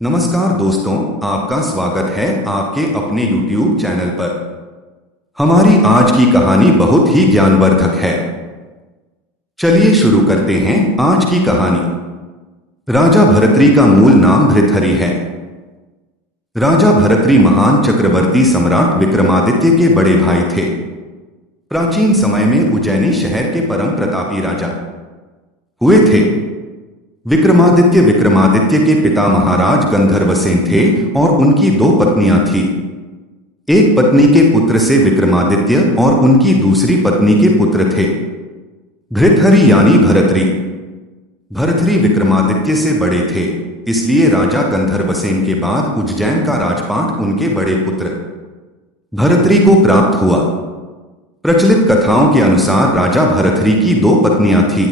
नमस्कार दोस्तों, आपका स्वागत है आपके अपने YouTube चैनल पर। हमारी आज की कहानी बहुत ही ज्ञानवर्धक है। चलिए शुरू करते हैं आज की कहानी। राजा भर्तृ का मूल नाम भृतहरि है। राजा भर्तृ महान चक्रवर्ती सम्राट विक्रमादित्य के बड़े भाई थे। प्राचीन समय में उज्जैनी शहर के परम प्रतापी राजा हुए थे। विक्रमादित्य के पिता महाराज गंधर्वसेन थे और उनकी दो पत्नियां थीं। एक पत्नी के पुत्र से विक्रमादित्य और उनकी दूसरी पत्नी के पुत्र थे भृतहरि यानी भर्तृ। भर्तृ विक्रमादित्य से बड़े थे, इसलिए राजा गंधर्वसेन के बाद उज्जैन का राजपाट उनके बड़े पुत्र भर्तृ को प्राप्त हुआ। प्रचलित कथाओं के अनुसार राजा भर्तृ की दो पत्नियां थीं,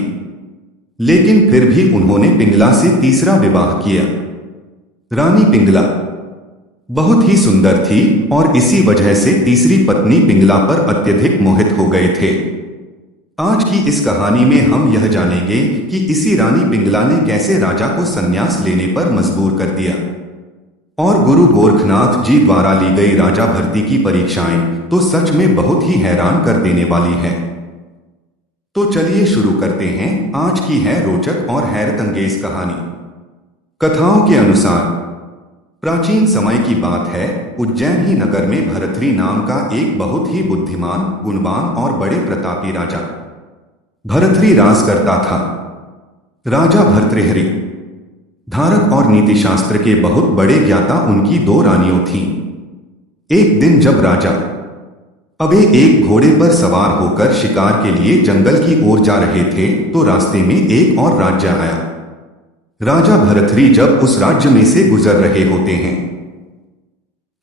लेकिन फिर भी उन्होंने पिंगला से तीसरा विवाह किया। रानी पिंगला बहुत ही सुंदर थी और इसी वजह से तीसरी पत्नी पिंगला पर अत्यधिक मोहित हो गए थे। आज की इस कहानी में हम यह जानेंगे कि इसी रानी पिंगला ने कैसे राजा को संन्यास लेने पर मजबूर कर दिया। और गुरु गोरखनाथ जी द्वारा ली गई राजा भर्तृ की परीक्षाएं तो सच में बहुत ही हैरान कर देने वाली है। तो चलिए शुरू करते हैं आज की है रोचक और हैरतअंगेज कहानी। कथाओं के अनुसार प्राचीन समय की बात है, उज्जैन ही नगर में भर्तृ नाम का एक बहुत ही बुद्धिमान, गुणवान और बड़े प्रतापी राजा भर्तृ राज करता था। राजा भर्तृहरि धारक और नीतिशास्त्र के बहुत बड़े ज्ञाता उनकी दो रानियों थीं। एक दिन जब राजा अबे एक घोड़े पर सवार होकर शिकार के लिए जंगल की ओर जा रहे थे तो रास्ते में एक और राज्य आया। राजा भर्तृ जब उस राज्य में से गुजर रहे होते हैं,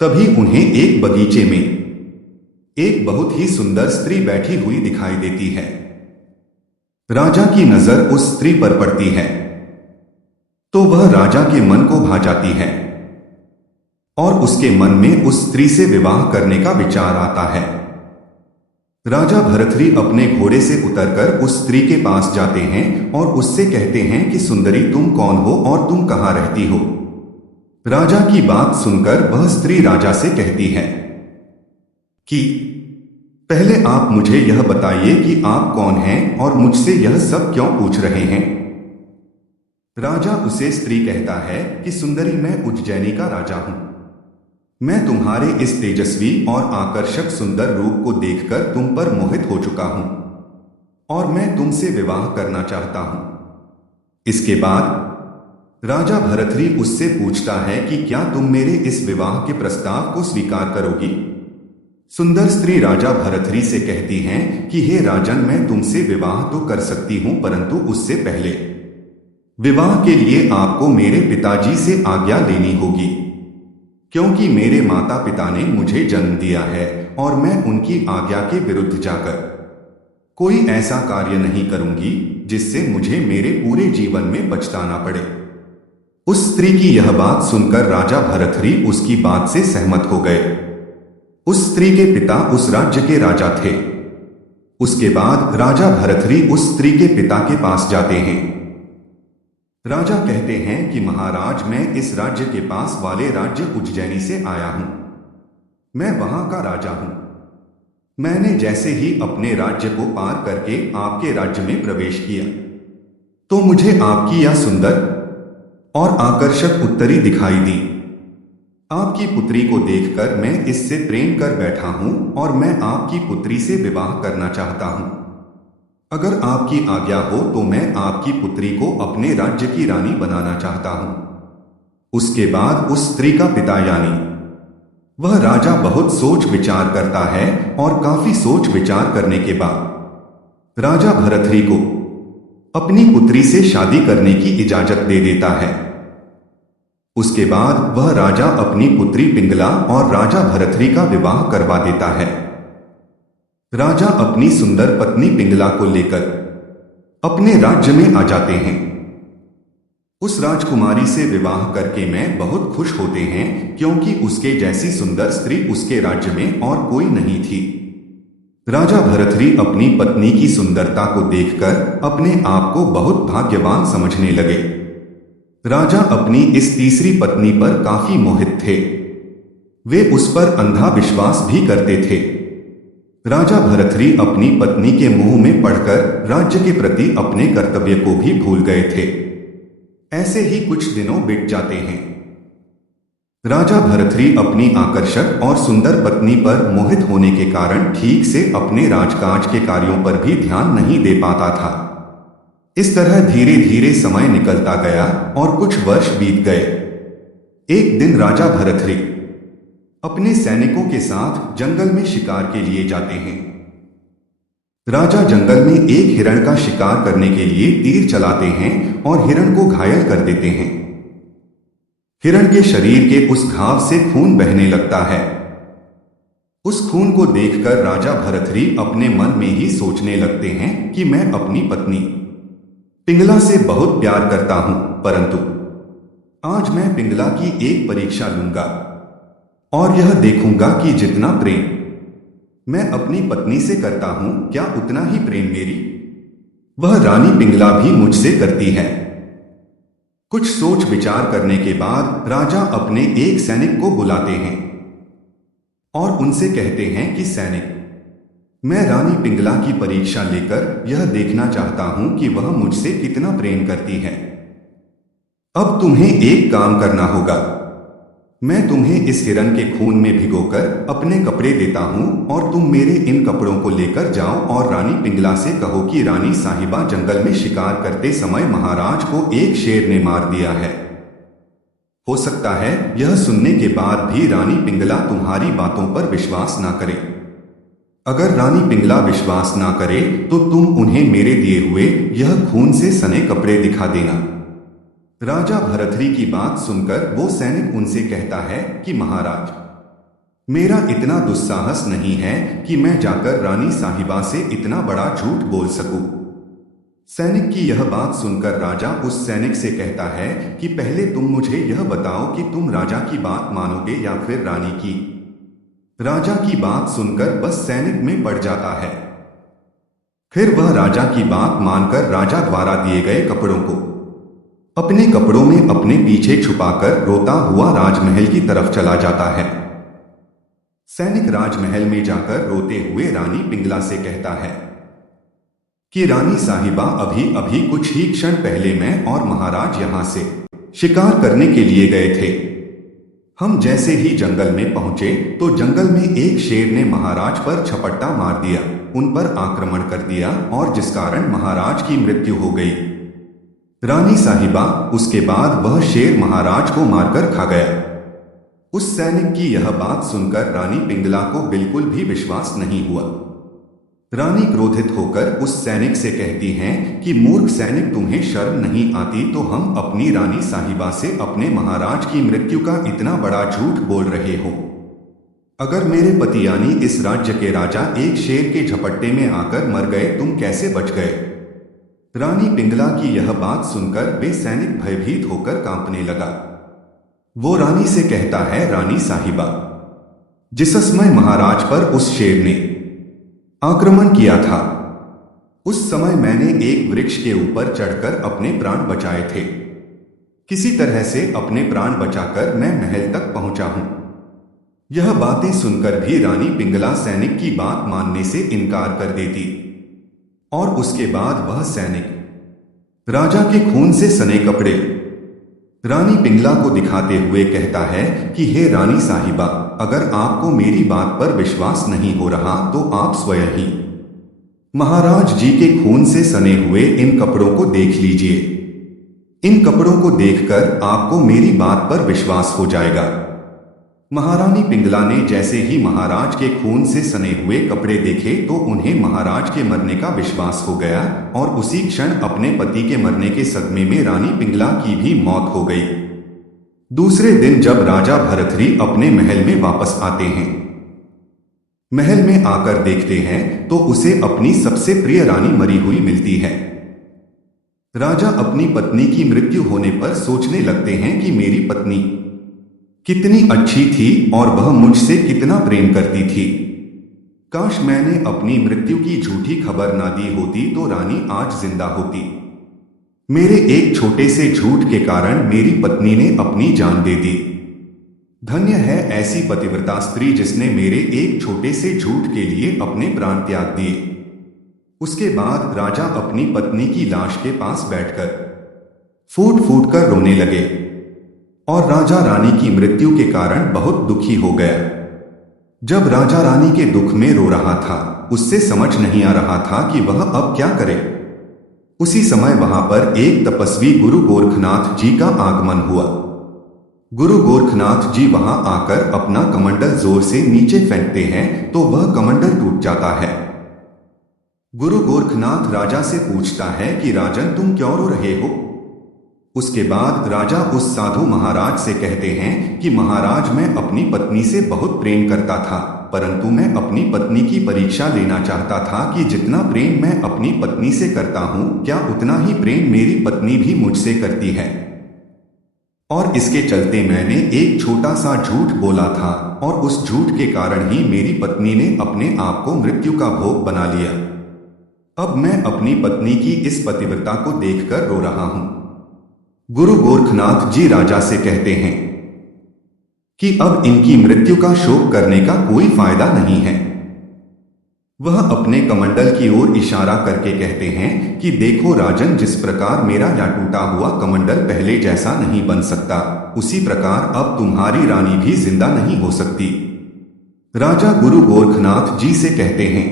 तभी उन्हें एक बगीचे में एक बहुत ही सुंदर स्त्री बैठी हुई दिखाई देती है। राजा की नजर उस स्त्री पर पड़ती है तो वह राजा के मन को भा जाती है और उसके मन में उस स्त्री से विवाह करने का विचार आता है। राजा भर्तृ अपने घोड़े से उतरकर उस स्त्री के पास जाते हैं और उससे कहते हैं कि सुंदरी, तुम कौन हो और तुम कहां रहती हो। राजा की बात सुनकर वह स्त्री राजा से कहती है कि पहले आप मुझे यह बताइए कि आप कौन हैं और मुझसे यह सब क्यों पूछ रहे हैं। राजा उसे स्त्री कहता है कि सुंदरी, मैं उज्जैनी का राजा हूं। मैं तुम्हारे इस तेजस्वी और आकर्षक सुंदर रूप को देखकर तुम पर मोहित हो चुका हूं और मैं तुमसे विवाह करना चाहता हूं। इसके बाद राजा भर्तृ उससे पूछता है कि क्या तुम मेरे इस विवाह के प्रस्ताव को स्वीकार करोगी। सुंदर स्त्री राजा भर्तृ से कहती हैं कि हे राजन, मैं तुमसे विवाह तो कर सकती हूं, परंतु उससे पहले विवाह के लिए आपको मेरे पिताजी से आज्ञा लेनी होगी, क्योंकि मेरे माता पिता ने मुझे जन्म दिया है और मैं उनकी आज्ञा के विरुद्ध जाकर कोई ऐसा कार्य नहीं करूंगी जिससे मुझे मेरे पूरे जीवन में पछताना पड़े। उस स्त्री की यह बात सुनकर राजा भर्तृ उसकी बात से सहमत हो गए। उस स्त्री के पिता उस राज्य के राजा थे। उसके बाद राजा भर्तृ उस स्त्री के पिता के पास जाते हैं। राजा कहते हैं कि महाराज, मैं इस राज्य के पास वाले राज्य उज्जैनी से आया हूं। मैं वहां का राजा हूं। मैंने जैसे ही अपने राज्य को पार करके आपके राज्य में प्रवेश किया तो मुझे आपकी यह सुंदर और आकर्षक उत्तरी दिखाई दी। आपकी पुत्री को देखकर मैं इससे प्रेम कर बैठा हूं और मैं आपकी पुत्री से विवाह करना चाहता हूं। अगर आपकी आज्ञा हो तो मैं आपकी पुत्री को अपने राज्य की रानी बनाना चाहता हूं। उसके बाद उस स्त्री का पिता यानी वह राजा बहुत सोच विचार करता है और काफी सोच विचार करने के बाद राजा भर्तृ को अपनी पुत्री से शादी करने की इजाजत दे देता है। उसके बाद वह राजा अपनी पुत्री पिंगला और राजा भर्तृ का विवाह करवा देता है। राजा अपनी सुंदर पत्नी पिंगला को लेकर अपने राज्य में आ जाते हैं। उस राजकुमारी से विवाह करके मैं बहुत खुश होते हैं, क्योंकि उसके जैसी सुंदर स्त्री उसके राज्य में और कोई नहीं थी। राजा भर्तृ अपनी पत्नी की सुंदरता को देखकर अपने आप को बहुत भाग्यवान समझने लगे। राजा अपनी इस तीसरी पत्नी पर काफी मोहित थे। वे उस पर अंधा विश्वास भी करते थे। राजा भरथरी अपनी पत्नी के मुंह में पड़कर राज्य के प्रति अपने कर्तव्य को भी भूल गए थे। ऐसे ही कुछ दिनों बीत जाते हैं। राजा भरथरी अपनी आकर्षक और सुंदर पत्नी पर मोहित होने के कारण ठीक से अपने राजकाज के कार्यों पर भी ध्यान नहीं दे पाता था। इस तरह धीरे धीरे समय निकलता गया और कुछ वर्ष बीत गए। एक दिन राजा भरथरी अपने सैनिकों के साथ जंगल में शिकार के लिए जाते हैं। राजा जंगल में एक हिरण का शिकार करने के लिए तीर चलाते हैं और हिरण को घायल कर देते हैं। हिरण के शरीर के उस घाव से खून बहने लगता है। उस खून को देखकर राजा भरथरी अपने मन में ही सोचने लगते हैं कि मैं अपनी पत्नी पिंगला से बहुत प्यार करता हूं, परंतु आज मैं पिंगला की एक परीक्षा लूंगा और यह देखूंगा कि जितना प्रेम मैं अपनी पत्नी से करता हूं, क्या उतना ही प्रेम मेरी वह रानी पिंगला भी मुझसे करती है। कुछ सोच विचार करने के बाद राजा अपने एक सैनिक को बुलाते हैं और उनसे कहते हैं कि सैनिक, मैं रानी पिंगला की परीक्षा लेकर यह देखना चाहता हूं कि वह मुझसे कितना प्रेम करती है। अब तुम्हें एक काम करना होगा। मैं तुम्हें इस हिरण के खून में भिगोकर अपने कपड़े देता हूं और तुम मेरे इन कपड़ों को लेकर जाओ और रानी पिंगला से कहो कि रानी साहिबा जंगल में शिकार करते समय महाराज को एक शेर ने मार दिया है। हो सकता है यह सुनने के बाद भी रानी पिंगला तुम्हारी बातों पर विश्वास ना करे। अगर रानी पिंगला विश्वास ना करे तो तुम उन्हें मेरे दिए हुए यह खून से सने कपड़े दिखा देना। राजा भरथरी की बात सुनकर वो सैनिक उनसे कहता है कि महाराज, मेरा इतना दुस्साहस नहीं है कि मैं जाकर रानी साहिबा से इतना बड़ा झूठ बोल सकूं। सैनिक की यह बात सुनकर राजा उस सैनिक से कहता है कि पहले तुम मुझे यह बताओ कि तुम राजा की बात मानोगे या फिर रानी की। राजा की बात सुनकर बस सैनिक में पड़ जाता है। फिर वह राजा की बात मानकर राजा द्वारा दिए गए कपड़ों को अपने कपड़ों में अपने पीछे छुपाकर रोता हुआ राजमहल की तरफ चला जाता है। सैनिक राजमहल में जाकर रोते हुए रानी पिंगला से कहता है कि रानी साहिबा, अभी अभी कुछ ही क्षण पहले मैं और महाराज यहां से शिकार करने के लिए गए थे। हम जैसे ही जंगल में पहुंचे तो जंगल में एक शेर ने महाराज पर झपट्टा मार दिया, उन पर आक्रमण कर दिया और जिस कारण महाराज की मृत्यु हो गई। रानी साहिबा, उसके बाद वह शेर महाराज को मारकर खा गया। उस सैनिक की यह बात सुनकर रानी पिंगला को बिल्कुल भी विश्वास नहीं हुआ। रानी क्रोधित होकर उस सैनिक से कहती हैं कि मूर्ख सैनिक, तुम्हें शर्म नहीं आती तो हम अपनी रानी साहिबा से अपने महाराज की मृत्यु का इतना बड़ा झूठ बोल रहे हो। अगर मेरे पति यानी इस राज्य के राजा एक शेर के झपट्टे में आकर मर गए, तुम कैसे बच गए। रानी पिंगला की यह बात सुनकर वे सैनिक भयभीत होकर कांपने लगा। वो रानी से कहता है, रानी साहिबा, जिस समय महाराज पर उस शेर ने आक्रमण किया था उस समय मैंने एक वृक्ष के ऊपर चढ़कर अपने प्राण बचाए थे। किसी तरह से अपने प्राण बचाकर मैं महल तक पहुंचा हूं। यह बातें सुनकर भी रानी पिंगला सैनिक की बात मानने से इनकार कर देती और उसके बाद वह सैनिक राजा के खून से सने कपड़े रानी पिंगला को दिखाते हुए कहता है कि हे रानी साहिबा, अगर आपको मेरी बात पर विश्वास नहीं हो रहा तो आप स्वयं ही महाराज जी के खून से सने हुए इन कपड़ों को देख लीजिए। इन कपड़ों को देखकर आपको मेरी बात पर विश्वास हो जाएगा। महारानी पिंगला ने जैसे ही महाराज के खून से सने हुए कपड़े देखे तो उन्हें महाराज के मरने का विश्वास हो गया और उसी क्षण अपने पति के मरने के सदमे में रानी पिंगला की भी मौत हो गई। दूसरे दिन जब राजा भरथरी अपने महल में वापस आते हैं, महल में आकर देखते हैं तो उसे अपनी सबसे प्रिय रानी मरी हुई मिलती है। राजा अपनी पत्नी की मृत्यु होने पर सोचने लगते हैं कि मेरी पत्नी कितनी अच्छी थी और वह मुझसे कितना प्रेम करती थी। काश मैंने अपनी मृत्यु की झूठी खबर ना दी होती तो रानी आज जिंदा होती। मेरे एक छोटे से झूठ के कारण मेरी पत्नी ने अपनी जान दे दी। धन्य है ऐसी पतिव्रता स्त्री जिसने मेरे एक छोटे से झूठ के लिए अपने प्राण त्याग दिए। उसके बाद राजा अपनी पत्नी की लाश के पास बैठकर फूट फूट कर रोने लगे और राजा रानी की मृत्यु के कारण बहुत दुखी हो गया। जब राजा रानी के दुख में रो रहा था, उससे समझ नहीं आ रहा था कि वह अब क्या करे। उसी समय वहां पर एक तपस्वी गुरु गोरखनाथ जी का आगमन हुआ। गुरु गोरखनाथ जी वहां आकर अपना कमंडल जोर से नीचे फेंकते हैं तो वह कमंडल टूट जाता है। गुरु गोरखनाथ राजा से पूछता है कि राजन, तुम क्यों रो रहे हो। उसके बाद राजा उस साधु महाराज से कहते हैं कि महाराज, मैं अपनी पत्नी से बहुत प्रेम करता था, परंतु मैं अपनी पत्नी की परीक्षा लेना चाहता था कि जितना प्रेम मैं अपनी पत्नी से करता हूं, क्या उतना ही प्रेम मेरी पत्नी भी मुझसे करती है। और इसके चलते मैंने एक छोटा सा झूठ बोला था और उस झूठ के कारण ही मेरी पत्नी ने अपने आप को मृत्यु का भोग बना लिया। अब मैं अपनी पत्नी की इस पतिव्रता को देखकर रो रहा हूं। गुरु गोरखनाथ जी राजा से कहते हैं कि अब इनकी मृत्यु का शोक करने का कोई फायदा नहीं है। वह अपने कमंडल की ओर इशारा करके कहते हैं कि देखो राजन, जिस प्रकार मेरा यह टूटा हुआ कमंडल पहले जैसा नहीं बन सकता, उसी प्रकार अब तुम्हारी रानी भी जिंदा नहीं हो सकती। राजा गुरु गोरखनाथ जी से कहते हैं,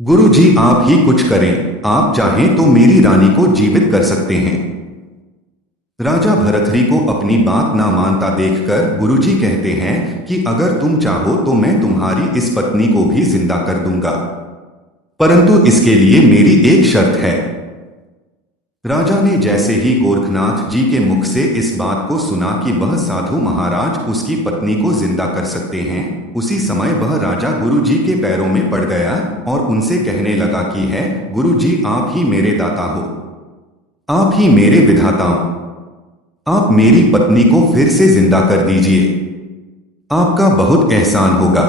गुरु जी आप ही कुछ करें, आप चाहें तो मेरी रानी को जीवित कर सकते हैं। राजा भरथरी को अपनी बात ना मानता देखकर गुरुजी कहते हैं कि अगर तुम चाहो तो मैं तुम्हारी इस पत्नी को भी जिंदा कर दूंगा, परंतु इसके लिए मेरी एक शर्त है। राजा ने जैसे ही गोरखनाथ जी के मुख से इस बात को सुना कि वह साधु महाराज उसकी पत्नी को जिंदा कर सकते हैं, उसी समय वह राजा गुरुजी के पैरों में पड़ गया और उनसे कहने लगा कि है गुरुजी, आप ही मेरे दाता हो, आप ही मेरे विधाता हो, आप मेरी पत्नी को फिर से जिंदा कर दीजिए, आपका बहुत एहसान होगा।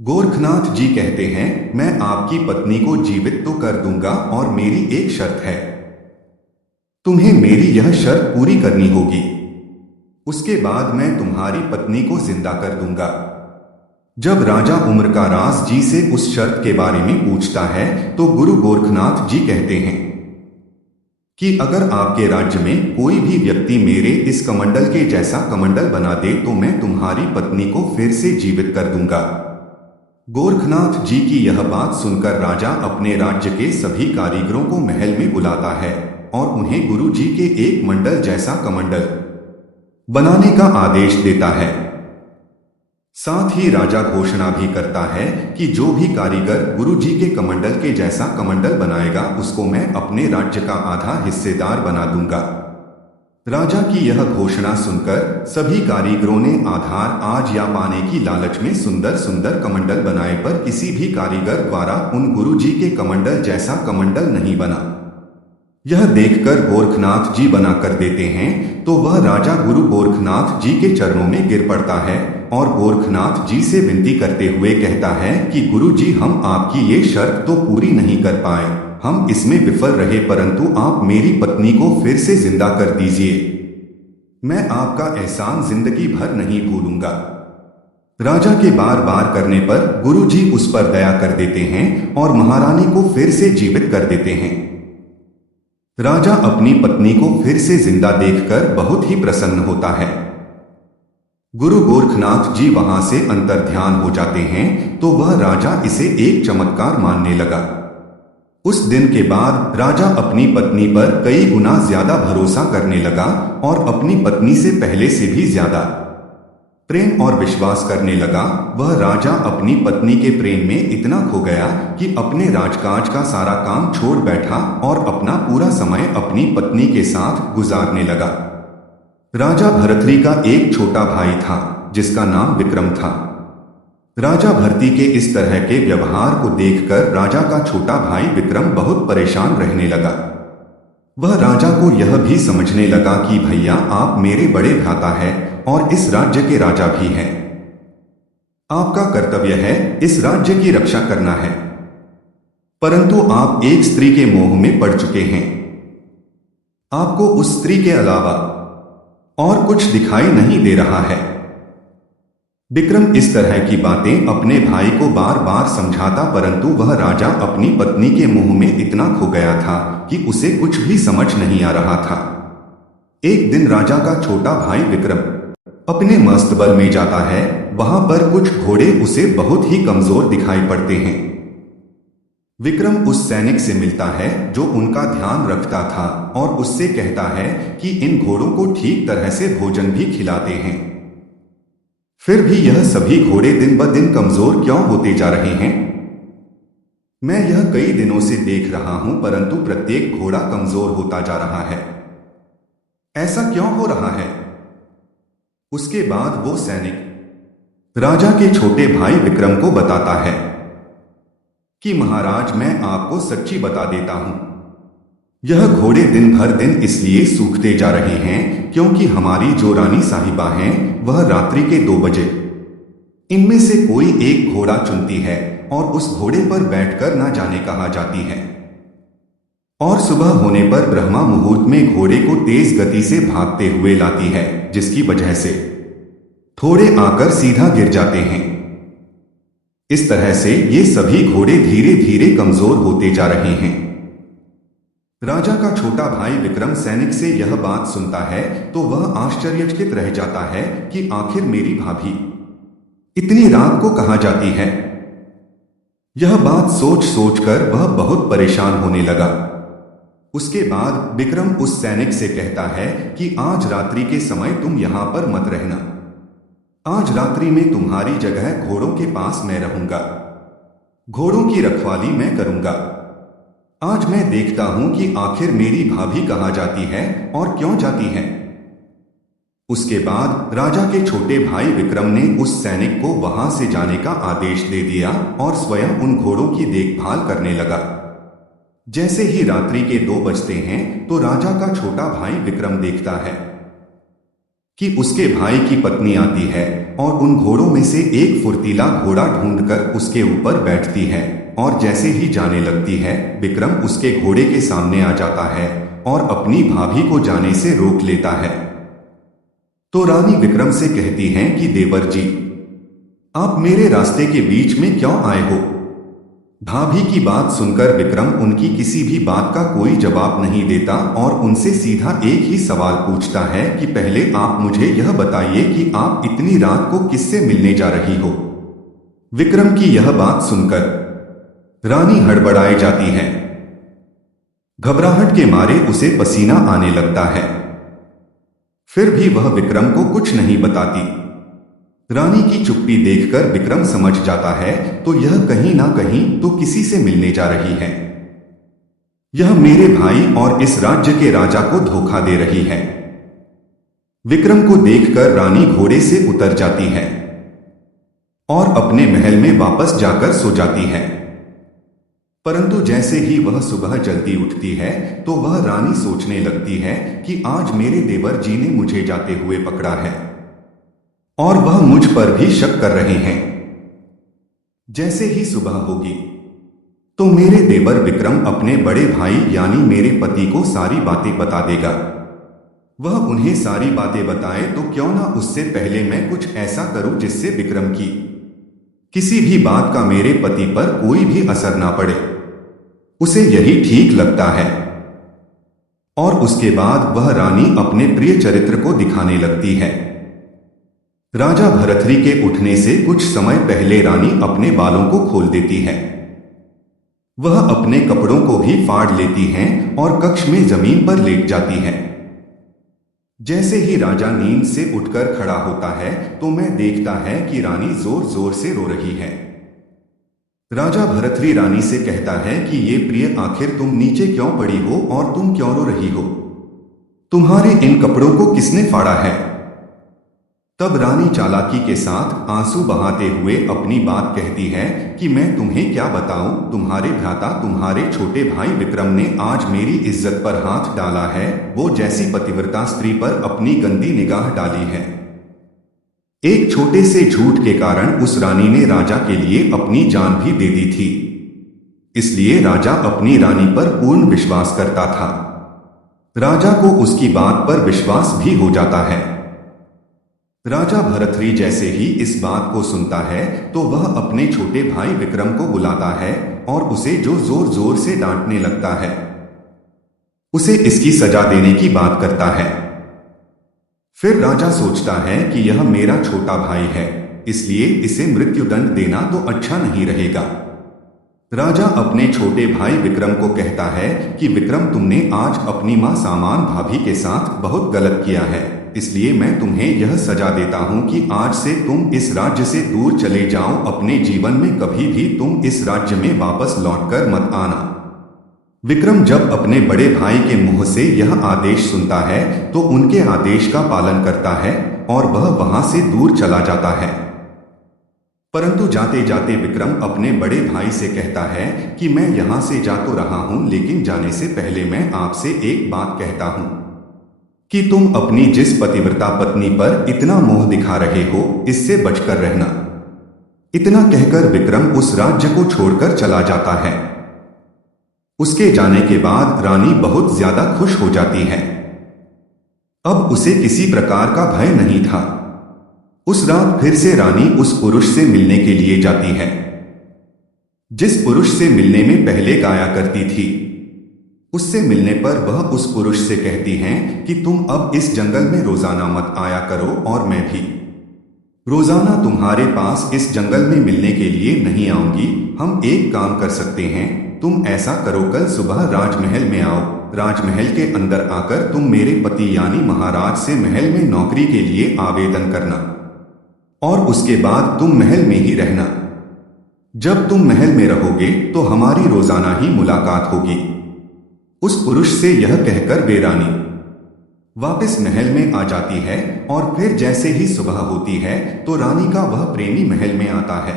गोरखनाथ जी कहते हैं, मैं आपकी पत्नी को जीवित तो कर दूंगा और मेरी एक शर्त है, तुम्हें मेरी यह शर्त पूरी करनी होगी, उसके बाद मैं तुम्हारी पत्नी को जिंदा कर दूंगा। जब राजा उम्रकारास जी से उस शर्त के बारे में पूछता है तो गुरु गोरखनाथ जी कहते हैं कि अगर आपके राज्य में कोई भी व्यक्ति मेरे इस कमंडल के जैसा कमंडल बना दे तो मैं तुम्हारी पत्नी को फिर से जीवित कर दूंगा। गोरखनाथ जी की यह बात सुनकर राजा अपने राज्य के सभी कारीगरों को महल में बुलाता है और उन्हें गुरु जी के एक मंडल जैसा कमंडल बनाने का आदेश देता है। साथ ही राजा घोषणा भी करता है कि जो भी कारीगर गुरुजी के कमंडल के जैसा कमंडल बनाएगा उसको मैं अपने राज्य का आधा हिस्सेदार बना दूंगा। राजा की यह घोषणा सुनकर सभी कारीगरों ने आधार आज या पाने की लालच में सुंदर सुंदर कमंडल बनाए, पर किसी भी कारीगर द्वारा उन गुरुजी के कमंडल जैसा कमंडल नहीं बना। यह देखकर गोरखनाथ जी बना कर देते हैं तो वह राजा गुरु गोरखनाथ जी के चरणों में गिर पड़ता है और गोरखनाथ जी से विनती करते हुए कहता है कि गुरु जी, हम आपकी ये शर्त तो पूरी नहीं कर पाए, हम इसमें विफल रहे, परंतु आप मेरी पत्नी को फिर से जिंदा कर दीजिए, मैं आपका एहसान जिंदगी भर नहीं भूलूंगा। राजा के बार बार करने पर गुरु जी उस पर दया कर देते हैं और महारानी को फिर से जीवित कर देते हैं। राजा अपनी पत्नी को फिर से जिंदा देखकर बहुत ही प्रसन्न होता है। गुरु गोरखनाथ जी वहां से अंतर्ध्यान हो जाते हैं तो वह राजा इसे एक चमत्कार मानने लगा। उस दिन के बाद राजा अपनी पत्नी पर कई गुना ज्यादा भरोसा करने लगा और अपनी पत्नी से पहले से भी ज्यादा प्रेम और विश्वास करने लगा। वह राजा अपनी पत्नी के प्रेम में इतना खो गया कि अपने राजकाज का सारा काम छोड़ बैठा और अपना पूरा समय अपनी पत्नी के साथ गुजारने लगा। राजा भरथरी का एक छोटा भाई था जिसका नाम विक्रम था। राजा भरती के इस तरह के व्यवहार को देखकर राजा का छोटा भाई विक्रम बहुत परेशान रहने लगा। वह राजा को यह भी समझने लगा कि भैया, आप मेरे बड़े भ्राता हैं और इस राज्य के राजा भी हैं। आपका कर्तव्य है इस राज्य की रक्षा करना है, परंतु आप एक स्त्री के मोह में पड़ चुके हैं। आपको उस स्त्री के अलावा और कुछ दिखाई नहीं दे रहा है। विक्रम इस तरह की बातें अपने भाई को बार बार समझाता, परंतु वह राजा अपनी पत्नी के मुंह में इतना खो गया था कि उसे कुछ भी समझ नहीं आ रहा था। एक दिन राजा का छोटा भाई विक्रम अपने मस्तबल में जाता है। वहां पर कुछ घोड़े उसे बहुत ही कमजोर दिखाई पड़ते हैं। विक्रम उस सैनिक से मिलता है जो उनका ध्यान रखता था और उससे कहता है कि इन घोड़ों को ठीक तरह से भोजन भी खिलाते हैं, फिर भी यह सभी घोड़े दिन ब दिन कमजोर क्यों होते जा रहे हैं? मैं यह कई दिनों से देख रहा हूं, परंतु प्रत्येक घोड़ा कमजोर होता जा रहा है। ऐसा क्यों हो रहा है? उसके बाद वो सैनिक राजा के छोटे भाई विक्रम को बताता है कि महाराज, मैं आपको सच्ची बता देता हूं, यह घोड़े दिन भर दिन इसलिए सूखते जा रहे हैं क्योंकि हमारी जो रानी साहिबा हैं वह रात्रि के 2 बजे इनमें से कोई एक घोड़ा चुनती है और उस घोड़े पर बैठकर ना जाने कहाँ जाती है, और सुबह होने पर ब्रह्मा मुहूर्त में घोड़े को तेज गति से भागते हुए लाती है, जिसकी वजह से थोड़े आकर सीधा गिर जाते हैं। इस तरह से ये सभी घोड़े धीरे धीरे कमजोर होते जा रहे हैं। राजा का छोटा भाई विक्रम सैनिक से यह बात सुनता है तो वह आश्चर्यचकित रह जाता है कि आखिर मेरी भाभी इतनी रात को कहां जाती है। यह बात सोच सोच कर वह बहुत परेशान होने लगा। उसके बाद विक्रम उस सैनिक से कहता है कि आज रात्रि के समय तुम यहां पर मत रहना। आज रात्रि में तुम्हारी जगह घोड़ों के पास मैं रहूंगा, घोड़ों की रखवाली मैं करूंगा। आज मैं देखता हूं कि आखिर मेरी भाभी कहां जाती है और क्यों जाती है। उसके बाद राजा के छोटे भाई विक्रम ने उस सैनिक को वहां से जाने का आदेश दे दिया और स्वयं उन घोड़ों की देखभाल करने लगा। जैसे ही रात्रि के 2 बजते हैं तो राजा का छोटा भाई विक्रम देखता है कि उसके भाई की पत्नी आती है और उन घोड़ों में से एक फुर्तीला घोड़ा ढूंढकर उसके ऊपर बैठती है, और जैसे ही जाने लगती है विक्रम उसके घोड़े के सामने आ जाता है और अपनी भाभी को जाने से रोक लेता है। तो रानी विक्रम से कहती हैं कि देवर जी, आप मेरे रास्ते के बीच में क्यों आए हो? भाभी की बात सुनकर विक्रम उनकी किसी भी बात का कोई जवाब नहीं देता और उनसे सीधा एक ही सवाल पूछता है कि पहले आप मुझे यह बताइए कि आप इतनी रात को किससे मिलने जा रही हो। विक्रम की यह बात सुनकर रानी हड़बड़ाए जाती है। घबराहट के मारे उसे पसीना आने लगता है, फिर भी वह विक्रम को कुछ नहीं बताती। रानी की चुप्पी देखकर विक्रम समझ जाता है तो यह कहीं ना कहीं तो किसी से मिलने जा रही है। यह मेरे भाई और इस राज्य के राजा को धोखा दे रही है। विक्रम को देखकर रानी घोड़े से उतर जाती है और अपने महल में वापस जाकर सो जाती है। परंतु जैसे ही वह सुबह जल्दी उठती है तो वह रानी सोचने लगती है कि आज मेरे देवर जी ने मुझे जाते हुए पकड़ा है और वह मुझ पर भी शक कर रहे हैं। जैसे ही सुबह होगी तो मेरे देवर विक्रम अपने बड़े भाई यानी मेरे पति को सारी बातें बता देगा। वह उन्हें सारी बातें बताए तो क्यों ना उससे पहले मैं कुछ ऐसा करूं जिससे विक्रम की किसी भी बात का मेरे पति पर कोई भी असर ना पड़े। उसे यही ठीक लगता है। और उसके बाद वह रानी अपने प्रिय चरित्र को दिखाने लगती है। राजा भरथरी के उठने से कुछ समय पहले रानी अपने बालों को खोल देती है। वह अपने कपड़ों को भी फाड़ लेती हैं और कक्ष में जमीन पर लेट जाती है। जैसे ही राजा नींद से उठकर खड़ा होता है तो मैं देखता है कि रानी जोर जोर से रो रही है। राजा भरथरी रानी से कहता है कि ये प्रिय, आखिर तुम नीचे क्यों पड़ी हो और तुम क्यों रो रही हो? तुम्हारे इन कपड़ों को किसने फाड़ा है? तब रानी चालाकी के साथ आंसू बहाते हुए अपनी बात कहती है कि मैं तुम्हें क्या बताऊं, तुम्हारे भ्राता तुम्हारे छोटे भाई विक्रम ने आज मेरी इज्जत पर हाथ डाला है। वो जैसी पतिव्रता स्त्री पर अपनी गंदी निगाह डाली है। एक छोटे से झूठ के कारण उस रानी ने राजा के लिए अपनी जान भी दे दी थी। इसलिए राजा अपनी रानी पर पूर्ण विश्वास करता था। राजा को उसकी बात पर विश्वास भी हो जाता है। राजा भरथरी जैसे ही इस बात को सुनता है तो वह अपने छोटे भाई विक्रम को बुलाता है और उसे जो जोर जोर से डांटने लगता है। उसे इसकी सजा देने की बात करता है। फिर राजा सोचता है कि यह मेरा छोटा भाई है, इसलिए इसे मृत्युदंड देना तो अच्छा नहीं रहेगा। राजा अपने छोटे भाई विक्रम को कहता है कि विक्रम, तुमने आज अपनी मां सामान भाभी के साथ बहुत गलत किया है, इसलिए मैं तुम्हें यह सजा देता हूं कि आज से तुम इस राज्य से दूर चले जाओ। अपने जीवन में कभी भी तुम इस राज्य में वापस लौटकर मत आना। विक्रम जब अपने बड़े भाई के मुंह से यह आदेश सुनता है तो उनके आदेश का पालन करता है और वह वहां से दूर चला जाता है। परंतु जाते जाते विक्रम अपने बड़े भाई से कहता है कि मैं यहां से जा तो रहा हूं, लेकिन जाने से पहले मैं आपसे एक बात कहता हूं कि तुम अपनी जिस पतिव्रता पत्नी पर इतना मोह दिखा रहे हो, इससे बचकर रहना। इतना कहकर विक्रम उस राज्य को छोड़कर चला जाता है। उसके जाने के बाद रानी बहुत ज्यादा खुश हो जाती है। अब उसे किसी प्रकार का भय नहीं था। उस रात फिर से रानी उस पुरुष से मिलने के लिए जाती है जिस पुरुष से मिलने में पहले गाया करती थी। उससे मिलने पर वह उस पुरुष से कहती हैं कि तुम अब इस जंगल में रोजाना मत आया करो और मैं भी रोजाना तुम्हारे पास इस जंगल में मिलने के लिए नहीं आऊंगी। हम एक काम कर सकते हैं, तुम ऐसा करो, कल सुबह राजमहल में आओ। राजमहल के अंदर आकर तुम मेरे पति यानी महाराज से महल में नौकरी के लिए आवेदन करना और उसके बाद तुम महल में ही रहना। जब तुम महल में रहोगे तो हमारी रोजाना ही मुलाकात होगी। उस पुरुष से यह कहकर वे रानी वापस महल में आ जाती है और फिर जैसे ही सुबह होती है तो रानी का वह प्रेमी महल में आता है।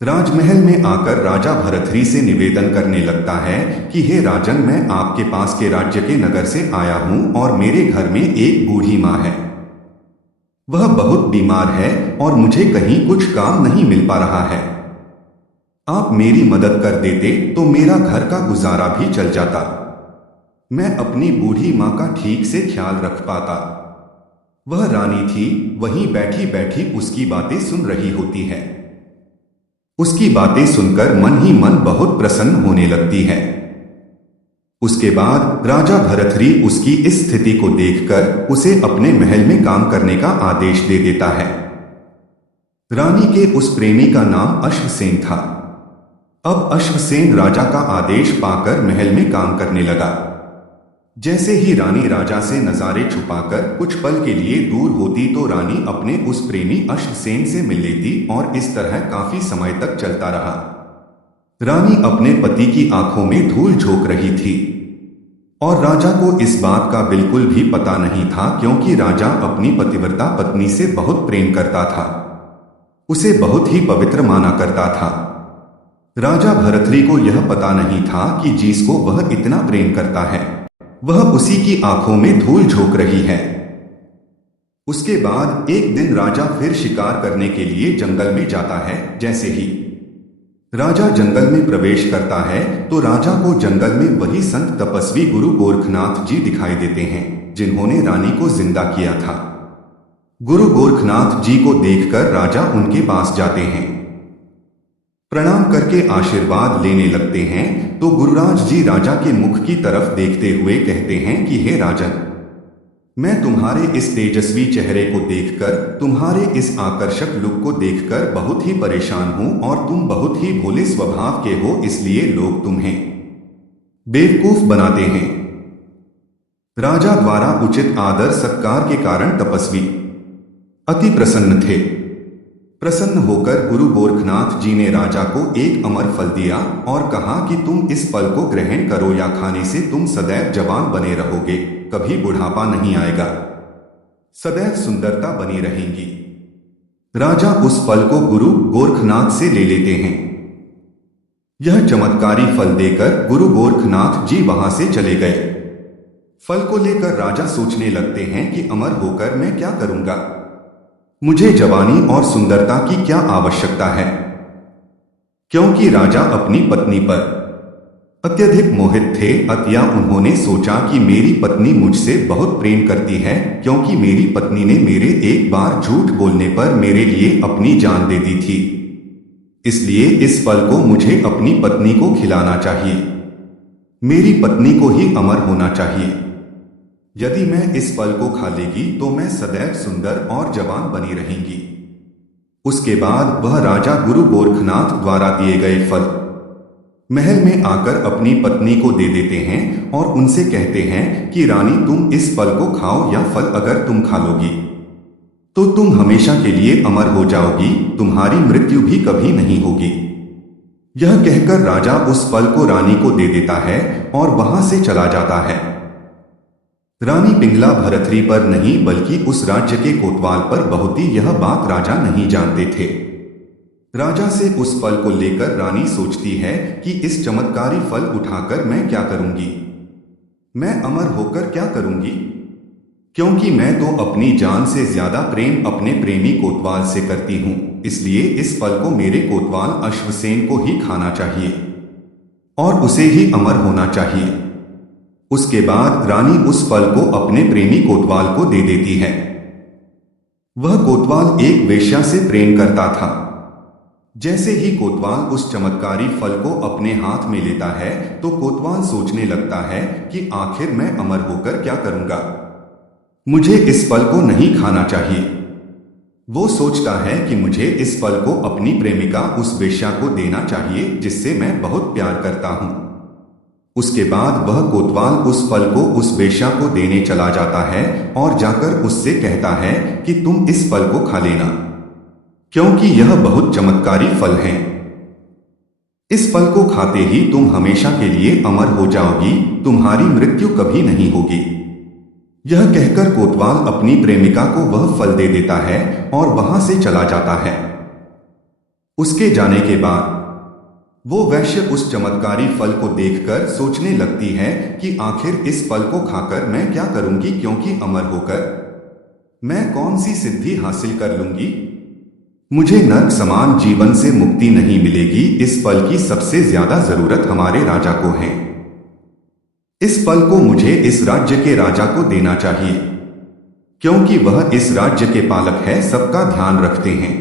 राजमहल में आकर राजा भरथरी से निवेदन करने लगता है कि हे राजन, मैं आपके पास के राज्य के नगर से आया हूं और मेरे घर में एक बूढ़ी मां है। वह बहुत बीमार है और मुझे कहीं कुछ काम नहीं मिल पा रहा है। आप मेरी मदद कर देते तो मेरा घर का गुजारा भी चल जाता। मैं अपनी बूढ़ी मां का ठीक से ख्याल रख पाता। वह रानी थी, वहीं बैठी बैठी उसकी बातें सुन रही होती है। उसकी बातें सुनकर मन ही मन बहुत प्रसन्न होने लगती है। उसके बाद राजा भरथरी उसकी इस स्थिति को देखकर उसे अपने महल में काम करने का आदेश दे देता है। रानी के उस प्रेमी का नाम अश्वसेन था। अब अश्वसेन राजा का आदेश पाकर महल में काम करने लगा। जैसे ही रानी राजा से नजारे छुपाकर कुछ पल के लिए दूर होती तो रानी अपने उस प्रेमी अश्वसेन से मिल लेती और इस तरह काफी समय तक चलता रहा। रानी अपने पति की आंखों में धूल झोंक रही थी और राजा को इस बात का बिल्कुल भी पता नहीं था, क्योंकि राजा अपनी पतिव्रता पत्नी से बहुत प्रेम करता था, उसे बहुत ही पवित्र माना करता था। राजा भरथरी को यह पता नहीं था कि जिसको वह इतना प्रेम करता है वह उसी की आंखों में धूल झोंक रही है। उसके बाद एक दिन राजा फिर शिकार करने के लिए जंगल में जाता है। जैसे ही राजा जंगल में प्रवेश करता है तो राजा को जंगल में वही संत तपस्वी गुरु गोरखनाथ जी दिखाई देते हैं जिन्होंने रानी को जिंदा किया था। गुरु गोरखनाथ जी को देखकर राजा उनके पास जाते हैं, प्रणाम करके आशीर्वाद लेने लगते हैं तो गुरुराज जी राजा के मुख की तरफ देखते हुए कहते हैं कि हे राजन, मैं तुम्हारे इस तेजस्वी चेहरे को देखकर, तुम्हारे इस आकर्षक लुक को देखकर बहुत ही परेशान हूं और तुम बहुत ही भोले स्वभाव के हो, इसलिए लोग तुम्हें बेवकूफ बनाते हैं। राजा द्वारा उचित आदर सत्कार के कारण तपस्वी अति प्रसन्न थे। प्रसन्न होकर गुरु गोरखनाथ जी ने राजा को एक अमर फल दिया और कहा कि तुम इस फल को ग्रहण करो या खाने से तुम सदैव जवान बने रहोगे, कभी बुढ़ापा नहीं आएगा, सदैव सुंदरता बनी रहेगी। राजा उस फल को गुरु गोरखनाथ से ले लेते हैं। यह चमत्कारी फल देकर गुरु गोरखनाथ जी वहां से चले गए। फल को लेकर राजा सोचने लगते हैं कि अमर होकर मैं क्या करूंगा, मुझे जवानी और सुंदरता की क्या आवश्यकता है, क्योंकि राजा अपनी पत्नी पर अत्यधिक मोहित थे अतया उन्होंने सोचा कि मेरी पत्नी मुझसे बहुत प्रेम करती है, क्योंकि मेरी पत्नी ने मेरे एक बार झूठ बोलने पर मेरे लिए अपनी जान दे दी थी। इसलिए इस फल को मुझे अपनी पत्नी को खिलाना चाहिए। मेरी पत्नी को ही अमर होना चाहिए। यदि मैं इस फल को खा लेगी तो मैं सदैव सुंदर और जवान बनी रहेंगी। उसके बाद वह राजा गुरु गोरखनाथ द्वारा दिए गए फल महल में आकर अपनी पत्नी को दे देते हैं और उनसे कहते हैं कि रानी, तुम इस फल को खाओ, या फल अगर तुम खा लोगी तो तुम हमेशा के लिए अमर हो जाओगी, तुम्हारी मृत्यु भी कभी नहीं होगी। यह कहकर राजा उस फल को रानी को दे देता है और वहां से चला जाता है। रानी पिंगला भरथरी पर नहीं बल्कि उस राज्य के कोतवाल पर बहुत ही यह बात राजा नहीं जानते थे। राजा से उस फल को लेकर रानी सोचती है कि इस चमत्कारी फल उठाकर मैं क्या करूंगी, मैं अमर होकर क्या करूंगी, क्योंकि मैं तो अपनी जान से ज्यादा प्रेम अपने प्रेमी कोतवाल से करती हूं। इसलिए इस फल को मेरे कोतवाल अश्वसेन को ही खाना चाहिए और उसे ही अमर होना चाहिए। उसके बाद रानी उस फल को अपने प्रेमी कोतवाल को दे देती है। वह कोतवाल एक वेश्या से प्रेम करता था। जैसे ही कोतवाल उस चमत्कारी फल को अपने हाथ में लेता है तो कोतवाल सोचने लगता है कि आखिर मैं अमर होकर क्या करूंगा, मुझे इस फल को नहीं खाना चाहिए। वो सोचता है कि मुझे इस फल को अपनी प्रेमिका उस वेश्या को देना चाहिए जिससे मैं बहुत प्यार करता हूं। उसके बाद वह कोतवाल उस फल को उस वेश्या को देने चला जाता है और जाकर उससे कहता है कि तुम इस फल को खा लेना, क्योंकि यह बहुत चमत्कारी फल है। इस फल को खाते ही तुम हमेशा के लिए अमर हो जाओगी, तुम्हारी मृत्यु कभी नहीं होगी। यह कहकर कोतवाल अपनी प्रेमिका को वह फल दे देता है और वहां से चला जाता है। उसके जाने के बाद वो वैश्य उस चमत्कारी फल को देखकर सोचने लगती है कि आखिर इस फल को खाकर मैं क्या करूंगी, क्योंकि अमर होकर मैं कौन सी सिद्धि हासिल कर लूंगी, मुझे नर्क समान जीवन से मुक्ति नहीं मिलेगी। इस फल की सबसे ज्यादा जरूरत हमारे राजा को है। इस फल को मुझे इस राज्य के राजा को देना चाहिए, क्योंकि वह इस राज्य के पालक है, सबका ध्यान रखते हैं।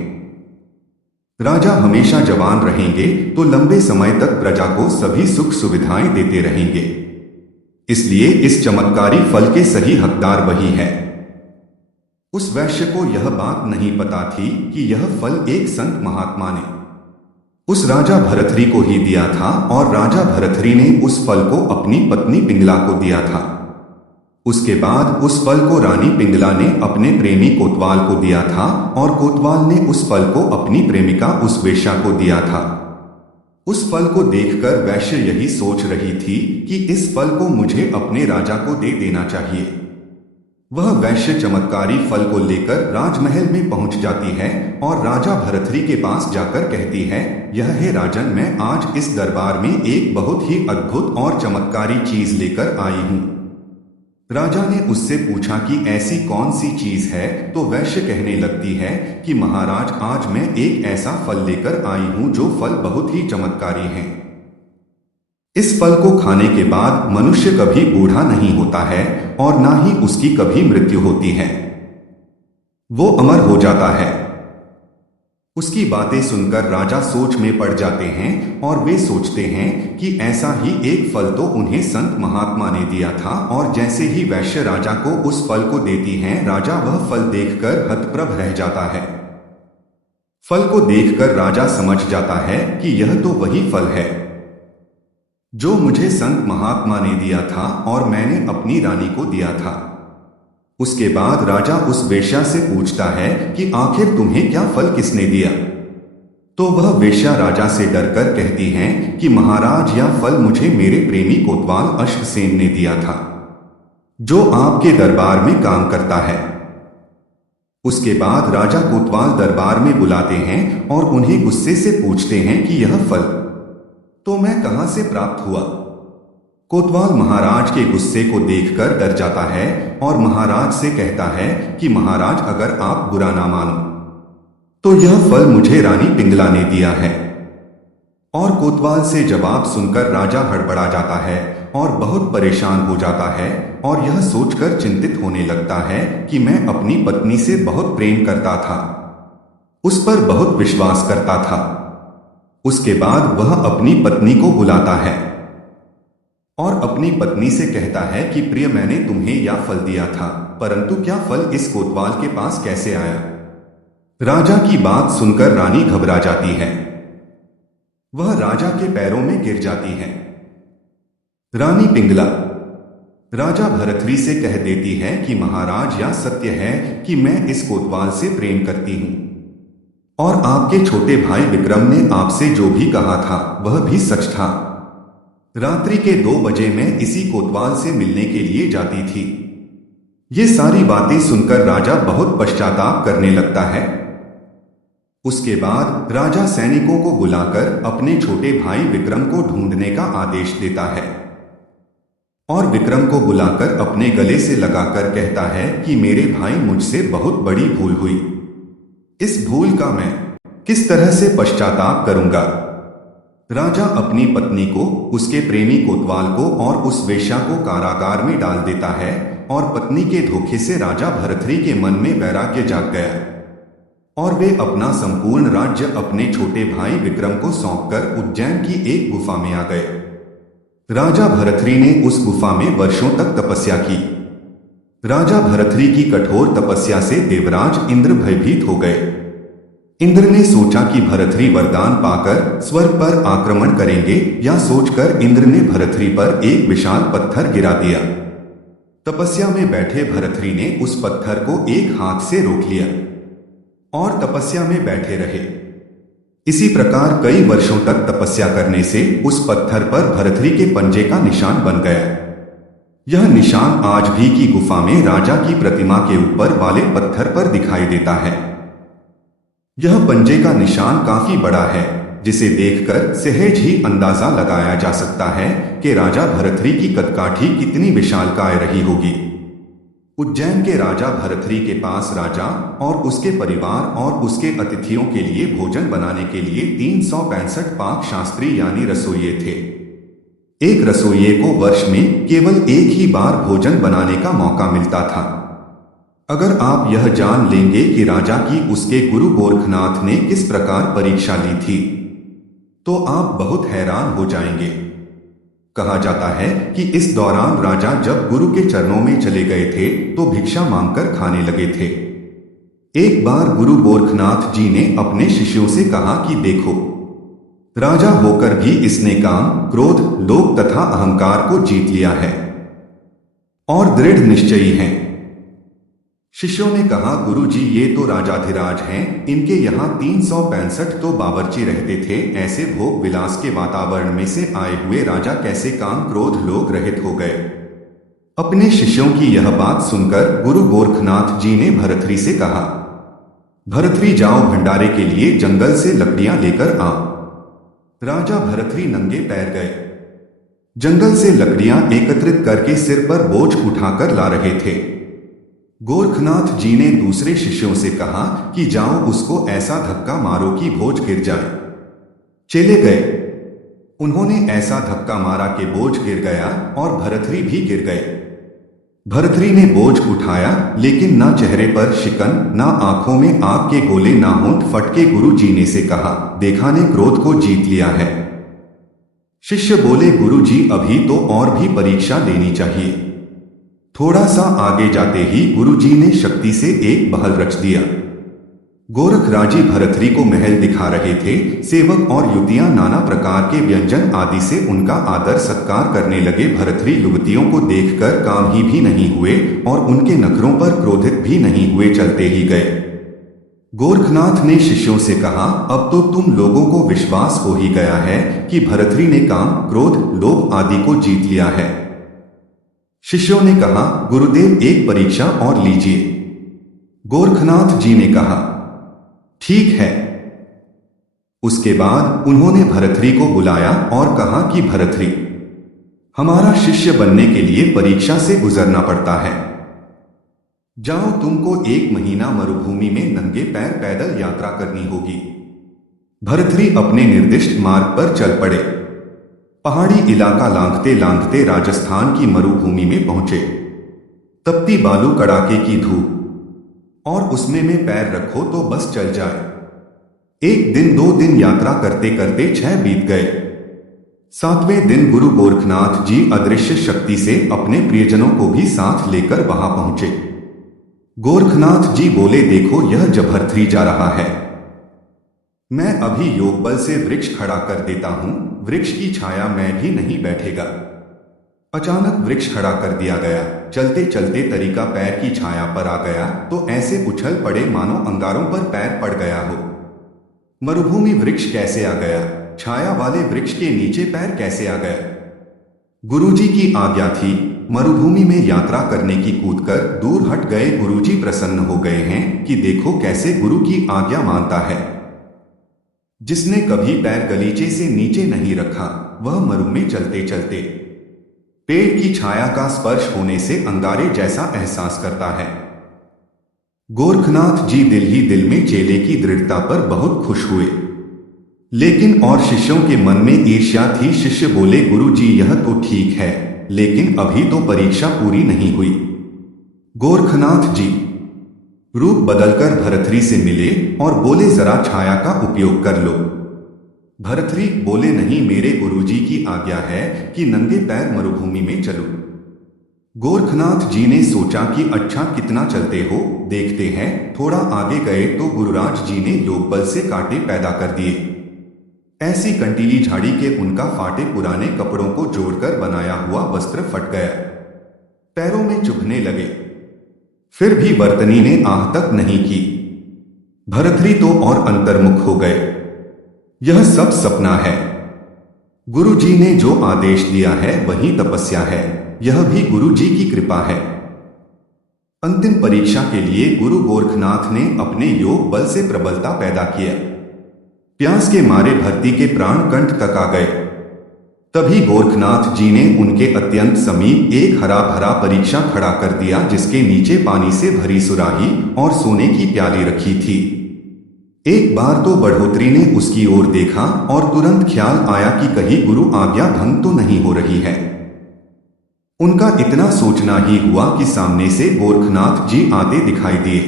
राजा हमेशा जवान रहेंगे तो लंबे समय तक प्रजा को सभी सुख सुविधाएं देते रहेंगे। इसलिए इस चमत्कारी फल के सही हकदार वही है। उस वैश्य को यह बात नहीं पता थी कि यह फल एक संत महात्मा ने उस राजा भरथरी को ही दिया था और राजा भरथरी ने उस फल को अपनी पत्नी पिंगला को दिया था। उसके बाद उस फल को रानी पिंगला ने अपने प्रेमी कोतवाल को दिया था और कोतवाल ने उस फल को अपनी प्रेमिका उस वेश्या को दिया था। उस फल को देखकर वैश्य यही सोच रही थी कि इस फल को मुझे अपने राजा को दे देना चाहिए। वह वैश्य चमत्कारी फल को लेकर राजमहल में पहुंच जाती है और राजा भरथरी के पास जाकर कहती है, यह है राजन, मैं आज इस दरबार में एक बहुत ही अद्भुत और चमत्कारी चीज लेकर आई हूं। राजा ने उससे पूछा कि ऐसी कौन सी चीज है, तो वैश्य कहने लगती है कि महाराज, आज मैं एक ऐसा फल लेकर आई हूं जो फल बहुत ही चमत्कारी है। इस फल को खाने के बाद मनुष्य कभी बूढ़ा नहीं होता है और ना ही उसकी कभी मृत्यु होती है, वो अमर हो जाता है। उसकी बातें सुनकर राजा सोच में पड़ जाते हैं और वे सोचते हैं कि ऐसा ही एक फल तो उन्हें संत महात्मा ने दिया था। और जैसे ही वैश्य राजा को उस फल को देती हैं, राजा वह फल देखकर हतप्रभ रह जाता है। फल को देखकर राजा समझ जाता है कि यह तो वही फल है जो मुझे संत महात्मा ने दिया था और मैंने अपनी रानी को दिया था। उसके बाद राजा उस वेश्या से पूछता है कि आखिर तुम्हें क्या फल किसने दिया, तो वह वेश्या राजा से डरकर कहती है कि महाराज, यह फल मुझे मेरे प्रेमी कोतवाल अश्वसेन ने दिया था, जो आपके दरबार में काम करता है। उसके बाद राजा कोतवाल दरबार में बुलाते हैं और उन्हें गुस्से से पूछते हैं कि यह फल तो मैं कहां से प्राप्त हुआ। कोतवाल महाराज के गुस्से को देखकर डर जाता है और महाराज से कहता है कि महाराज, अगर आप बुरा ना मानो तो यह फल मुझे रानी पिंगला ने दिया है। और कोतवाल से जवाब सुनकर राजा हड़बड़ा जाता है और बहुत परेशान हो जाता है और यह सोचकर चिंतित होने लगता है कि मैं अपनी पत्नी से बहुत प्रेम करता था, उस पर बहुत विश्वास करता था। उसके बाद वह अपनी पत्नी को बुलाता है और अपनी पत्नी से कहता है कि प्रिय, मैंने तुम्हें यह फल दिया था, परंतु क्या फल इस कोतवाल के पास कैसे आया? राजा की बात सुनकर रानी घबरा जाती है। वह राजा के पैरों में गिर जाती है। रानी पिंगला राजा भरथरी से कह देती है कि महाराज, यह सत्य है कि मैं इस कोतवाल से प्रेम करती हूं और आपके छोटे भाई विक्रम ने आपसे जो भी कहा था वह भी सच था। रात्रि के 2 बजे मैं इसी कोतवाल से मिलने के लिए जाती थी। ये सारी बातें सुनकर राजा बहुत पश्चाताप करने लगता है। उसके बाद राजा सैनिकों को बुलाकर अपने छोटे भाई विक्रम को ढूंढने का आदेश देता है और विक्रम को बुलाकर अपने गले से लगाकर कहता है कि मेरे भाई, मुझसे बहुत बड़ी भूल हुई। इस भूल का मैं किस तरह से पश्चाताप करूंगा। राजा अपनी पत्नी को, उसके प्रेमी कोतवाल को और उस वेश्या को कारागार में डाल देता है और पत्नी के धोखे से राजा भरथरी के मन में वैराग्य जाग गया और वे अपना संपूर्ण राज्य अपने छोटे भाई विक्रम को सौंपकर उज्जैन की एक गुफा में आ गए। राजा भरथरी ने उस गुफा में वर्षों तक तपस्या की। राजा भरथरी की कठोर तपस्या से देवराज इंद्र भयभीत हो गए। इंद्र ने सोचा कि भरथरी वरदान पाकर स्वर्ग पर आक्रमण करेंगे, या सोचकर इंद्र ने भरथरी पर एक विशाल पत्थर गिरा दिया। तपस्या में बैठे भरथरी ने उस पत्थर को एक हाथ से रोक लिया और तपस्या में बैठे रहे। इसी प्रकार कई वर्षों तक तपस्या करने से उस पत्थर पर भरथरी के पंजे का निशान बन गया। यह निशान आज भी की गुफा में राजा की प्रतिमा के ऊपर वाले पत्थर पर दिखाई देता है। यह पंजे का निशान काफी बड़ा है, जिसे देखकर सहज ही अंदाजा लगाया जा सकता है कि राजा भरथरी की कदकाठी कितनी विशालकाय रही होगी। उज्जैन के राजा भरथरी के पास राजा और उसके परिवार और उसके अतिथियों के लिए भोजन बनाने के लिए 365 पाक शास्त्री यानी रसोइये थे। एक रसोइये को वर्ष में केवल एक ही बार भोजन बनाने का मौका मिलता था। अगर आप यह जान लेंगे कि राजा की उसके गुरु गोरखनाथ ने किस प्रकार परीक्षा ली थी, तो आप बहुत हैरान हो जाएंगे। कहा जाता है कि इस दौरान राजा जब गुरु के चरणों में चले गए थे तो भिक्षा मांगकर खाने लगे थे। एक बार गुरु गोरखनाथ जी ने अपने शिष्यों से कहा कि देखो, राजा होकर भी इसने काम, क्रोध, लोभ तथा अहंकार को जीत लिया है और दृढ़ निश्चयी है। शिष्यों ने कहा, गुरु जी, ये तो राजाधिराज हैं, इनके यहाँ 365 तो बावर्ची रहते थे। ऐसे भोग विलास के वातावरण में से आए हुए राजा कैसे काम, क्रोध, लोभ रहित हो गए? अपने शिष्यों की यह बात सुनकर गुरु गोरखनाथ जी ने भरथरी से कहा, भरथरी जाओ, भंडारे के लिए जंगल से लकड़ियां लेकर आओ। राजा भरथरी नंगे पैर गए। जंगल से लकड़ियां एकत्रित करके सिर पर बोझ उठाकर ला रहे थे। गोरखनाथ जी ने दूसरे शिष्यों से कहा कि जाओ, उसको ऐसा धक्का मारो कि बोझ गिर जाए। चले गए। उन्होंने ऐसा धक्का मारा कि बोझ गिर गया और भरथरी भी गिर गए। भरथरी ने बोझ उठाया, लेकिन ना चेहरे पर शिकन, ना आंखों में आग के गोले, ना होंठ फटके। गुरु जी ने से कहा, देखा ने क्रोध को जीत लिया है। शिष्य बोले, गुरु जी, अभी तो और भी परीक्षा लेनी चाहिए। थोड़ा सा आगे जाते ही गुरुजी ने शक्ति से एक महल रच दिया। गोरख राजी भरथरी को महल दिखा रहे थे। सेवक और युवतियां नाना प्रकार के व्यंजन आदि से उनका आदर सत्कार करने लगे। भरथरी युवतियों को देखकर काम ही भी नहीं हुए और उनके नखरों पर क्रोधित भी नहीं हुए, चलते ही गए। गोरखनाथ ने शिष्यों से कहा, अब तो तुम लोगों को विश्वास हो ही गया है कि भरथरी ने काम, क्रोध, लोभ आदि को जीत लिया है। शिष्यों ने कहा, गुरुदेव, एक परीक्षा और लीजिए। गोरखनाथ जी ने कहा, ठीक है। उसके बाद उन्होंने भरथरी को बुलाया और कहा कि भरथरी, हमारा शिष्य बनने के लिए परीक्षा से गुजरना पड़ता है। जाओ, तुमको 1 महीना मरुभूमि में नंगे पैर पैदल यात्रा करनी होगी। भरथरी अपने निर्दिष्ट मार्ग पर चल पड़े। पहाड़ी इलाका लांघते लांघते राजस्थान की मरुभूमि में पहुंचे। तपती बालू, कड़ाके की धूप, और उसमें में पैर रखो तो बस चल जाए। एक दिन, 2 दिन यात्रा करते करते 6 बीत गए। 7वें दिन गुरु गोरखनाथ जी अदृश्य शक्ति से अपने प्रियजनों को भी साथ लेकर वहां पहुंचे। गोरखनाथ जी बोले, देखो यह जभरथरी जा रहा है। मैं अभी योग बल से वृक्ष खड़ा कर देता हूं, वृक्ष की छाया में भी नहीं बैठेगा। अचानक वृक्ष खड़ा कर दिया गया। चलते चलते तरीका पैर की छाया पर आ गया तो ऐसे उछल पड़े मानो अंगारों पर पैर पड़ गया हो। मरुभूमि वृक्ष कैसे आ गया? छाया वाले वृक्ष के नीचे पैर कैसे आ गया? गुरुजी की आज्ञा थी। मरुभूमि में यात्रा करने की कूदकर दूर हट गए गुरुजी प्रसन्न हो गए हैं कि देखो कैसे गुरु की आज्ञा मानता है। जिसने कभी पैर गलीचे से नीचे नहीं रखा, वह मरु में चलते चलते पेड़ की छाया का स्पर्श होने से अंगारे जैसा एहसास करता है। गोरखनाथ जी दिल ही दिल में चेले की दृढ़ता पर बहुत खुश हुए, लेकिन और शिष्यों के मन में ईर्ष्या थी। शिष्य बोले, गुरु जी यह तो ठीक है, लेकिन अभी तो परीक्षा पूरी नहीं हुई। गोरखनाथ जी रूप बदलकर भरथरी से मिले और बोले, जरा छाया का उपयोग कर लो। भरथरी बोले, नहीं, मेरे गुरुजी की आज्ञा है कि नंगे पैर मरुभूमि में चलूं। गोरखनाथ जी ने सोचा कि अच्छा, कितना चलते हो, देखते हैं। थोड़ा आगे गए तो गुरुराज जी ने योग बल से कांटे पैदा कर दिए। ऐसी कंटीली झाड़ी के उनका फाटे पुराने कपड़ों को जोड़कर बनाया हुआ वस्त्र फट गया, पैरों में चुभने लगे। फिर भी वर्तनी ने आह तक नहीं की। भरथरी तो और अंतर्मुख हो गए। यह सब सपना है। गुरु जी ने जो आदेश दिया है वही तपस्या है। यह भी गुरु जी की कृपा है। अंतिम परीक्षा के लिए गुरु गोरखनाथ ने अपने योग बल से प्रबलता पैदा किया। प्यास के मारे भरती के प्राण कंठ तक आ गए। तभी गोरखनाथ जी ने उनके अत्यंत समीप एक हरा भरा परीक्षा खड़ा कर दिया, जिसके नीचे पानी से भरी सुराही और सोने की प्याली रखी थी। एक बार तो बढ़ोतरी ने उसकी ओर देखा और तुरंत ख्याल आया कि कहीं गुरु आज्ञा भंग तो नहीं हो रही है। उनका इतना सोचना ही हुआ कि सामने से गोरखनाथ जी आते दिखाई दिए।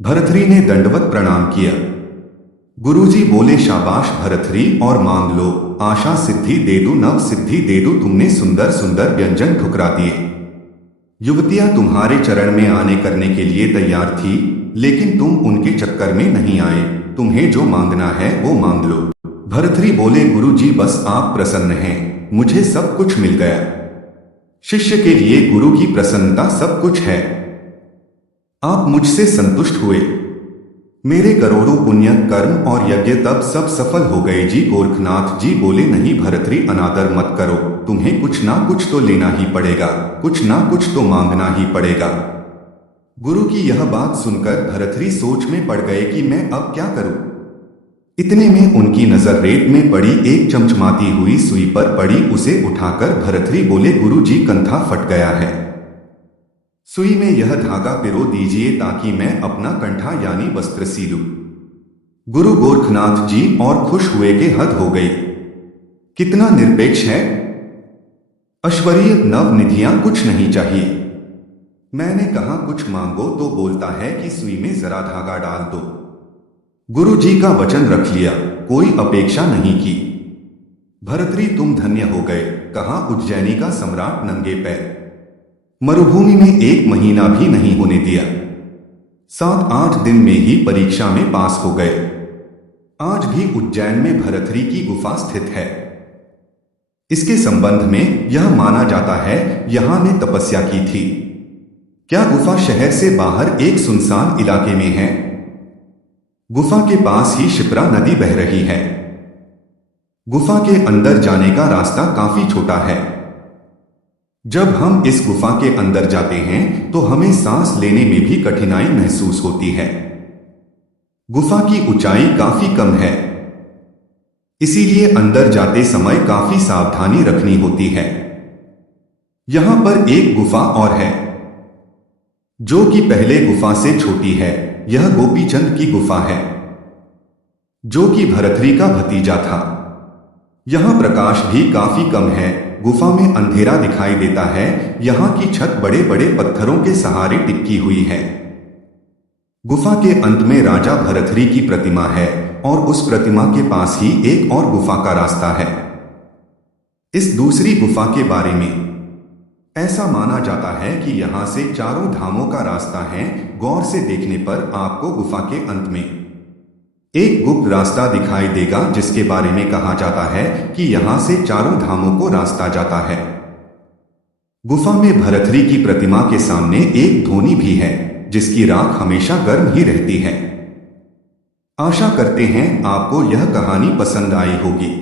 भरथरी ने दंडवत प्रणाम किया। गुरुजी बोले, शाबाश भरथरी, और मांग लो, आशा सिद्धि दे दूं, नव सिद्धि दे दूं। तुमने सुंदर सुंदर व्यंजन ठुकरा दिए। युवतियां तुम्हारे चरण में आने करने के लिए तैयार थी, लेकिन तुम उनके चक्कर में नहीं आए। तुम्हें जो मांगना है वो मांग लो। भरथरी बोले, गुरुजी बस आप प्रसन्न हैं, मुझे सब कुछ मिल गया। शिष्य के लिए गुरु की प्रसन्नता सब कुछ है। आप मुझसे संतुष्ट हुए। मेरे करोड़ों पुण्य कर्म और यज्ञ तब सब सफल हो गए जी। गोरखनाथ जी बोले, नहीं भरथरी, अनादर मत करो। तुम्हें कुछ ना कुछ तो लेना ही पड़ेगा, कुछ ना कुछ तो मांगना ही पड़ेगा। गुरु की यह बात सुनकर भरथरी सोच में पड़ गए कि मैं अब क्या करूं। इतने में उनकी नजर रेत में पड़ी एक चमचमाती हुई सुई पर पड़ी। उसे उठाकर भरथरी बोले, गुरु जी, कंथा फट गया है। सुई में यह धागा पिरो दीजिए ताकि मैं अपना कंठा यानी वस्त्र सी लूं। गुरु गोरखनाथ जी और खुश हुए कि हद हो गई। कितना निरपेक्ष है। ऐश्वर्य नव निधियां कुछ नहीं चाहिए। मैंने कहा कुछ मांगो तो बोलता है कि सुई में जरा धागा डाल दो। गुरु जी का वचन रख लिया, कोई अपेक्षा नहीं की। भरथरी, तुम धन्य हो गए। कहा उज्जैनी का सम्राट नंगे पैर। मरुभूमि में 1 महीना भी नहीं होने दिया। 7-8 दिन में ही परीक्षा में पास हो गए। आज भी उज्जैन में भरथरी की गुफा स्थित है। इसके संबंध में यह माना जाता है यहां ने तपस्या की थी। क्या गुफा शहर से बाहर एक सुनसान इलाके में है? गुफा के पास ही शिप्रा नदी बह रही है। गुफा के अंदर जाने का रास्ता काफी छोटा है। जब हम इस गुफा के अंदर जाते हैं तो हमें सांस लेने में भी कठिनाई महसूस होती है। गुफा की ऊंचाई काफी कम है, इसीलिए अंदर जाते समय काफी सावधानी रखनी होती है। यहां पर एक गुफा और है, जो कि पहले गुफा से छोटी है। यह गोपीचंद की गुफा है। जो कि भरथरी का भतीजा था। यहाँ प्रकाश भी काफी कम है, गुफा में अंधेरा दिखाई देता है। यहाँ की छत बड़े बड़े पत्थरों के सहारे टिकी हुई है। गुफा के अंत में राजा भरथरी की प्रतिमा है और उस प्रतिमा के पास ही एक और गुफा का रास्ता है। इस दूसरी गुफा के बारे में ऐसा माना जाता है कि यहां से चारों धामों का रास्ता है। गौर से देखने पर आपको गुफा के अंत में एक गुप्त रास्ता दिखाई देगा, जिसके बारे में कहा जाता है कि यहां से चारों धामों को रास्ता जाता है। गुफा में भरथरी की प्रतिमा के सामने एक धोनी भी है, जिसकी राख हमेशा गर्म ही रहती है। आशा करते हैं आपको यह कहानी पसंद आई होगी।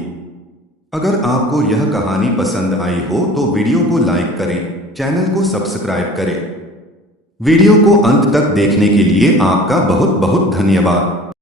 अगर आपको यह कहानी पसंद आई हो तो वीडियो को लाइक करें, चैनल को सब्सक्राइब करें। वीडियो को अंत तक देखने के लिए आपका बहुत बहुत धन्यवाद।